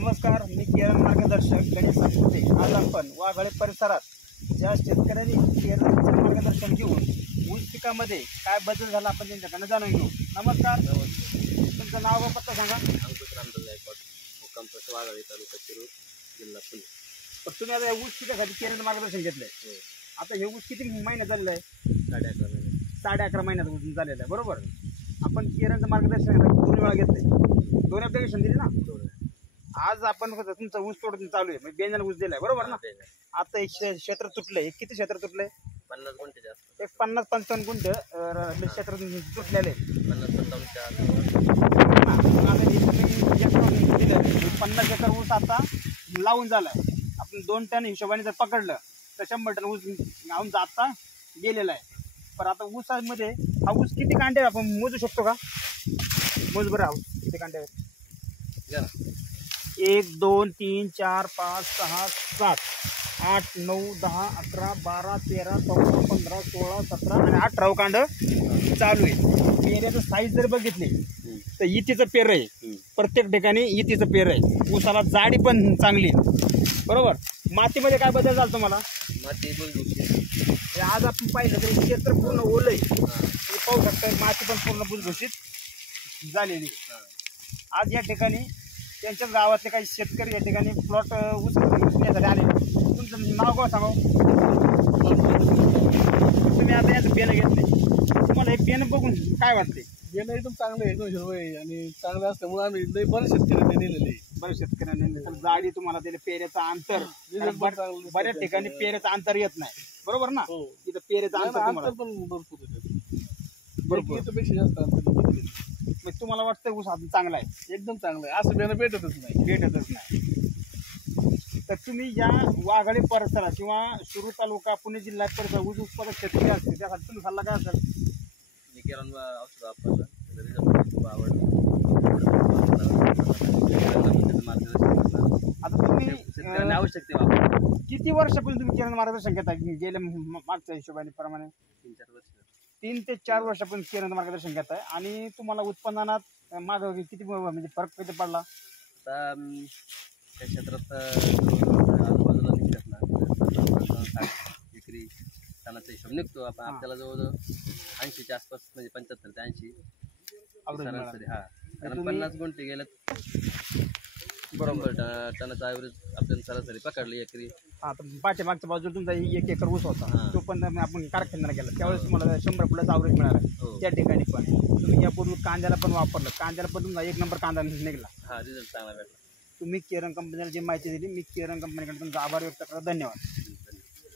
नमस्कार, मी केरन मार्गदर्शक गणेश सातपुते। आज आपण वाघाळे परिसरात ज्या शेतकऱ्यांनी केरनचं मार्गदर्शन घेऊन ऊस पिकामध्ये काय बदल झाला आपण त्यांच्याकडनं जाणून घेऊ। नमस्कार, तुमचं नाव व पत्ता सांगा। अंकुश रामदास गायकवाड, मुक्काम पोस्ट वाघाळे, तालुका शिरूर, जिल्हा पुणे। तर तुम्ही आता ऊस पिकासाठी केरनचं मार्गदर्शन घेतलंय। आता हे ऊस किती महिने झालेलं आहे? 11.5 महिने। 11.5 महिन्यात ऊस झालेलं आहे, बरोबर। आपण केरनचं मार्गदर्शन 2 वेळा घेतलंय, 2 ऍप्लिकेशन दिली ना। आज आपण तुमचं ऊस तोडून चालू आहे, म्हणजे बेंजन ऊस दिलाय, बरोबर ना। आता एक क्षेत्र तुटलंय, किती क्षेत्र तुटलंय? 50 गुंठे जास्त, एक 50-55 गुंठ क्षेत्र तुटलेले। 50 एकर ऊस आता लावून झालाय। आपण 2 टन हिशोबाने जर पकडलं तर 100 टन ऊस लावून आता गेलेला आहे। पण आता ऊसामध्ये हा ऊस किती कांडे आपण मोजू शकतो का? मोज बरं, हा ऊस किती कांडे आहेत? 1 2 3 4 5 6 7 8 9 10 11 12 13 14 15 16 17 आणि 18 कांड चालू आहे। पेऱ्याचं साईज जर बघितली तर इतीचं पेर आहे, प्रत्येक ठिकाणी इतीचं पेर आहे। ऊसाला जाडी पण चांगली, बरोबर। मातीमध्ये काय बदल झाला तुम्हाला? माती भुसभुशीत। आज आपण पाहिलं तरी क्षेत्र पूर्ण ओलंय, पाहू शकता माती पण पूर्ण भुसभुशीत झालेली। आज या ठिकाणी त्यांच्याच गावातले काही शेतकरी या ठिकाणी प्लॉट ऊस घेण्यासाठी आले। तुमचं नाव काय सांगा? तुम्ही आता याचं पेन घेतले, तुम्हाला हे पेन बघून काय वाटते? पेन एकदम चांगलं आहे, एकदम हिरवं आहे आणि चांगलं असल्यामुळे आम्ही लई बरेच शेतकऱ्यांनी नेलेले आहे। बऱ्याच शेतकऱ्यांनी जाडी तुम्हाला त्याला पेऱ्याचं अंतर, बऱ्याच ठिकाणी पेऱ्याचं अंतर येत नाही, बरोबर ना। इथं पेऱ्याचं अंतर पण भरपूर भरपूर पेक्षा जास्त अंतर। मग तुम्हाला वाटतं ऊस चांगला आहे? एकदम चांगलं आहे, असं बेन भेटतच नाही। तर तुम्ही या वाघाळे परिसरात किंवा शिरूर तालुका, पुणे जिल्हा परिसर ऊस उत्पादक शेतकरी असतील त्यासाठी तुम्ही सल्ला काय असेल? मी केरन औषध वापरलं, खूप आवडलं। आता तुम्ही शेतकऱ्यांनी आवश्यक ते वापरलं। किती वर्षापासून तुम्ही केरन मार्गदर्शन घेता? गेल्या मागच्या हिशोबाने प्रमाणे 3-4 वर्ष। 3 ते 4 वर्षापासून केरन मार्गदर्शन घेताय आणि तुम्हाला उत्पन्नात माग किती म्हणजे फरक किती पडला? आता त्या क्षेत्रात आजूबाजूला निघतात ना, विक्री टनाचा हिशोब निघतो। आपण आपल्याला जवळजवळ 80च्या आसपास, म्हणजे 75 ते 80 सरासरी। हा, कारण 50 गुंठे गेल्यात, बरोबर टनाचा ॲव्हरेज आपल्याला सरासरी पकडली एकरी। हा, तर पाठीमागच्या बाजूला तुमचा 1 एकर ऊस होता, तो पण आपण कारखान्याला गेला त्यावेळेस तुम्हाला 100+ ॲव्हरेज मिळाला। त्या ठिकाणी पण तुम्ही यापूर्वी कांद्याला पण वापरलं, कांद्याला पण तुमचा 1 नंबर कांदा निघाला। हा, रिझल्ट चांगला भेटला। तुम्ही केरन कंपनीला जी माहिती दिली, मी केरन कंपनीकडे तुमचा आभार व्यक्त करतो। धन्यवाद।